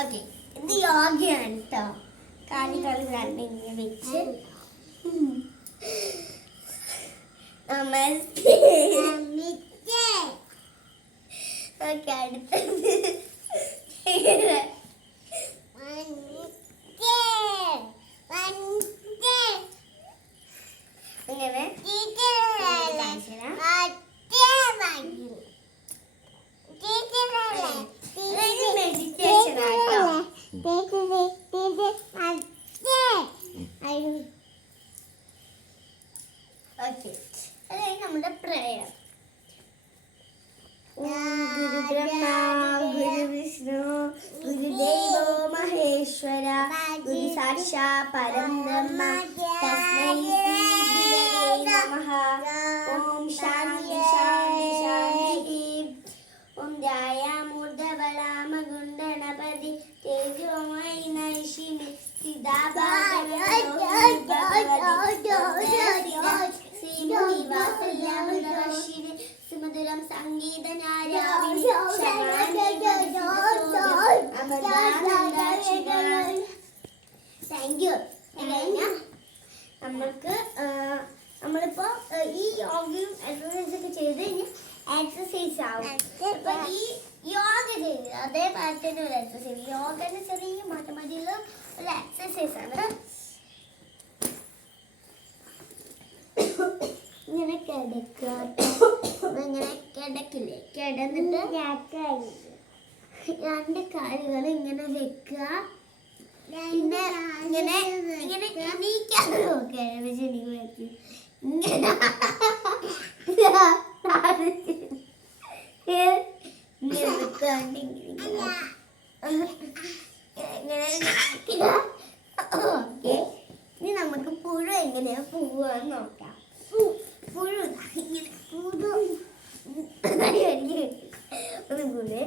Okay, ഇത് യോഗയാണ് കേട്ടോ. കാലുകൾ രണ്ടിങ്ങനെ വെച്ച് നമസ്തേ. ഓക്കെ, അടുത്തത് ഇങ്ങനെ മെഡിറ്റേഷൻ ആട്ടോ. ഓക്കെ, അതായത് നമ്മുടെ പ്രേയർ. ഗുരുബ്രഹ്മ ഗുരുവിഷ്ണു ഗുരുദേവോ മഹേശ്വര ഗുരു സാക്ഷാത് പരബ്രഹ്മ തസ്മൈ ശ്രീ ഗുരവേ നമഃ. ഓം ശാന്തി ശാന്തി ശാന്തി. ഓം ധ്യായാമൂർധബലാമഗുണ്ടണപതി തേജോമയി നൈഷിനി സുമധുരം സംഗീത താങ്ക് യു. നമ്മളിപ്പോ ഈ യോഗയും എക്സസൈസ് ഒക്കെ ചെയ്ത് കഴിഞ്ഞാൽ എക്സസൈസ് ആവും. അപ്പൊ ഈ യോഗ ചെയ്ത് അതേ പാറ്റേൺ ഒരു എക്സസൈസ്, യോഗന്റെ ചെറിയ മാറ്റം മതിയുള്ള ഒരു എക്സസൈസ് ആണ്. ഇങ്ങനെ കിടക്കുക, ഇങ്ങനെ കിടക്കില്ലേ, കിടന്നിട്ട് രണ്ട് കാലുകൾ ഇങ്ങനെ വെക്കുക. പിന്നെ ഇങ്ങനെ ഇങ്ങനെ എണീക്കാതെ നോക്കുക. ഇങ്ങനെ ഓക്കെ, ഇനി നമുക്ക് പുഴു എങ്ങനെയാ പോവാന്ന് നോക്കാം. പുഴു ഇങ്ങനെ ഒന്നും കൂടെ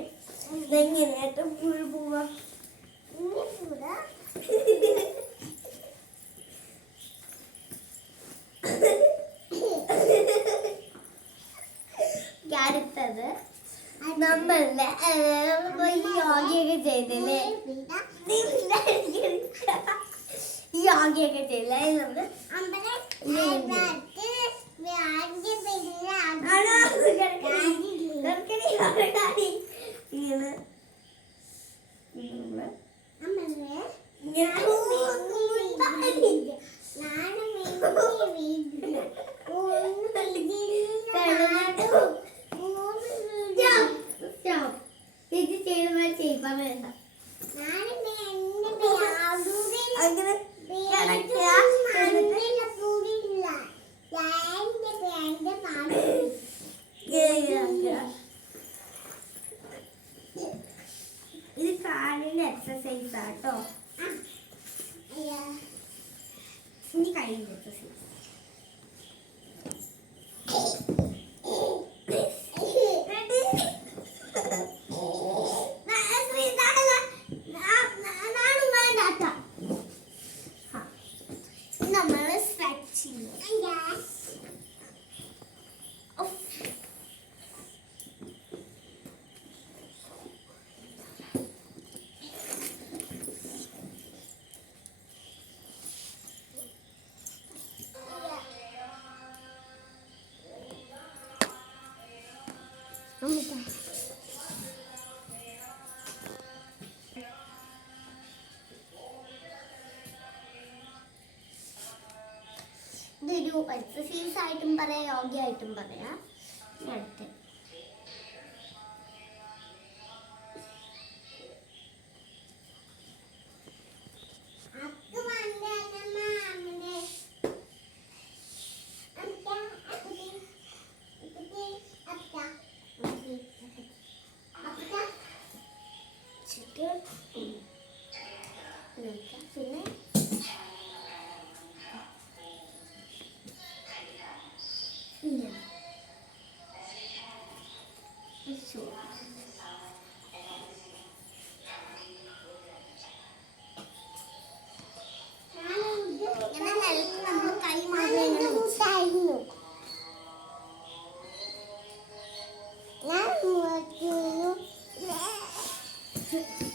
എങ്ങനെയായിട്ട് പുഴു പോവാ. അടുത്തത് നമ്മളുടെ യോഗയൊക്കെ ചെയ്തില്ലേ, യോഗയൊക്കെ ചെയ്തില്ലേ നമ്മള് ഇത് ചെയ്യുന്ന ചെയ്യിപ്പാൻ വേണ്ട. അങ്ങനെ ഇത് കാലിന്റെ എക്സസൈസ് ആട്ടോ. ഇനി കൈയിന്റെ എക്സസൈസ്. നമ്മള് സ്ട്രെച്ചിങ് ഇതൊരു എക്സസൈസ് ആയിട്ടും പറയാം, യോഗയായിട്ടും പറയാം. അടുത്ത് പിന്നെ ഞാൻ